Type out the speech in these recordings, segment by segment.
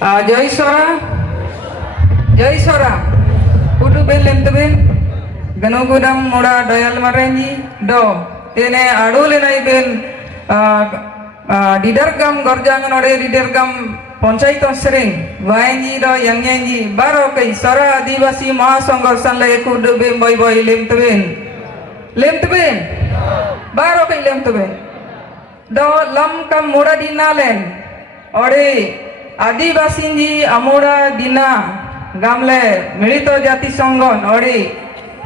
Jai Sora, Jai Sora, Kudu ben lem tebin, Ganu gudam muda dayal marenji, do, tene adule nai ben, didargam gorjangan ore didargam Ponchait sering, waenji do yangenji, baro kai Sora Adivasi Mahasangha sanle kudu ben boy boy lem tebin, baro kai lem tebin, do lam kam muda dinalen, ore Adivasinji Amora Dina Gamle Milito Jati Songgon Ori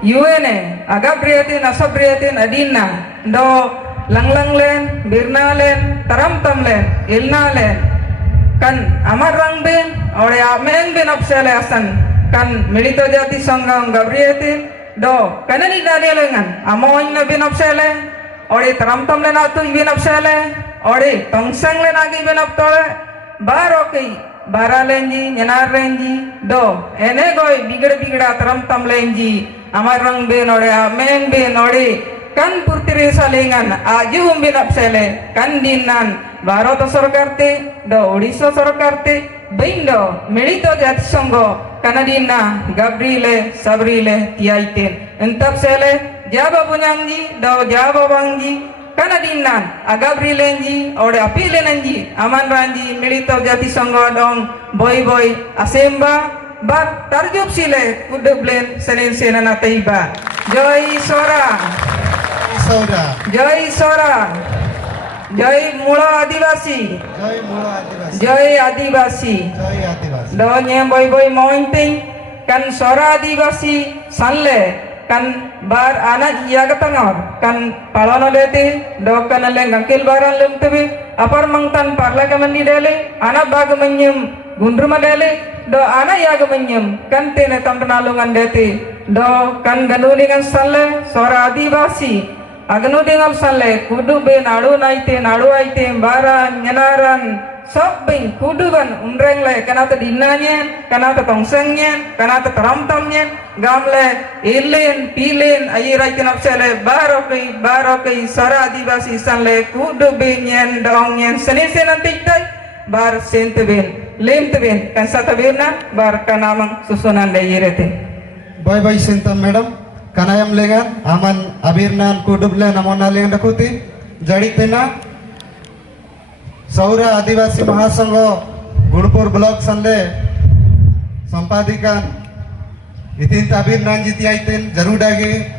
UN Agapriatin Asapriatin Adina Do Langlang Len Birna Len Taramtam Len Ilna Len Kan Amarang Bin Ori Amen Bin Opsele Asan Kan Milito Jati Songgon Gabriatin Do Kanani Daniel Lengan Amoin Bin Opsele Ori Taramtam Len Atu Bin Opsele Ori Tongsang Len Agi Bin Optole Baro kai bara lenji nyanar lenji do ene goi bigada taram tam lenji amar rang be nore amen be nore kan purtire salengan aju bin apsele kan dinan baro to sarkarte do odisha sarkarte beindo milito jati sangho kanadina gabrile sabrile tiaiten entap sele jaba bunyangi do jaba bangji Kanadinan, agabri lenji, ore api lenji, aman ranji, milito jati sanggo dong, boy boy, asemba, bar tarjub sile, kudu blen, senin senana taiba. Jai Sora, Jai Sora, Jai Mula Adivasi, Jai Adivasi, donya boy boy mointing, kan Sora Adivasi, sanle. Kan bar anak iya ketengor kan palono lete do kan leng angkil baran lem tebe apar mangtan parla kamandi dele anak bag menyem gundruma dele do anak iya menyem kan tene tam penalungan dete do kan ganulingan salle Sora Adivasi agnu dengal salle kudu be nadu aite bara nyenaran Sobbing kuduban unreng le kanata dinanya kanata tongsengnya kanata taramtamnya gamle ilin pilin ayirai tinapsele baro kai Sora Adivasi sanle kudu benyen dongyen senisen antiktai bar senteben lemteben kan satabirna bar kanamang susunan le yirete bye bye sentam madam kanayam lengan aman abirnan kuduble namona lengan dakuti jadi tena Saura Adivasi Mahasangha Gunpur Blok Sanle Sampadikan Itin Tabir Nanjiti Aitin Jarudage